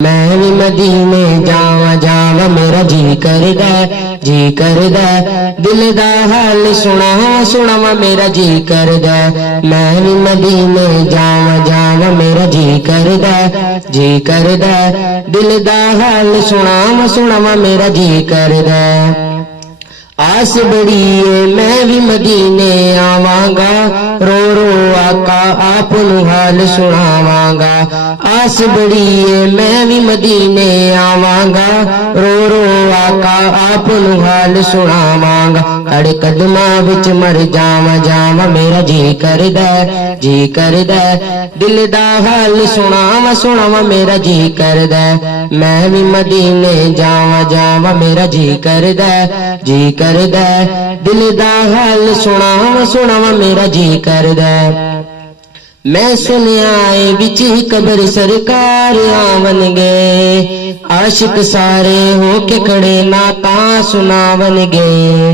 मैं भी मदीने जावा जावा मेरा जी करदा दिल दा हाल सुनावा सुनावा मेरा जी करदा। मैं भी मदीने जावा जावा मेरा जी करदा दिल दा हाल सुनावा सुनावा मेरा जी करदा। आस बड़ी है मैं भी मदीने आवांगा रो रो आका आप हाल सुनावांगा। आस बड़ी है मैं भी मदीने आवांगा रो रो आका आप हाल सुनावांगा। अड़े कदमा विच मर जावा जावा मेरा जी करदा दिल दा हाल सुनावा सुनावा मेरा जी करदा। मैं भी मदीने जावा जावा मेरा जी करदा दिल दा हाल सुनावा सुनावा मेरा जी करदा। मैं सुनिया है बिच कब्र सरकार आवन गए आशिक सारे होके खड़े नाता सुनावन गए।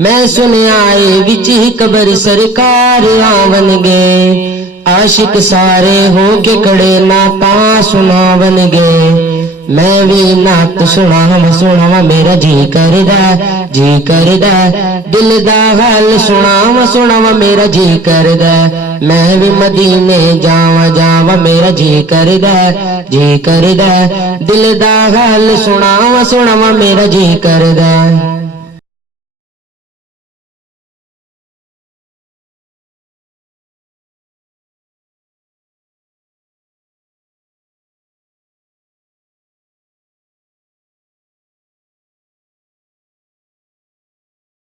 मैं सुनिया है बिच कब्र सरकार आवन गए आशिक सारे होके खड़े नाता सुनावन गए। मैं भी नात सुनावा सुनावा मेरा जी करदा दिल दा हाल सुनावा सुनावा मेरा जी करदा। मैं भी मदीने जावा जावा मेरा जी करदा दिल दा हाल सुनावा सुनावा मेरा जी करदा।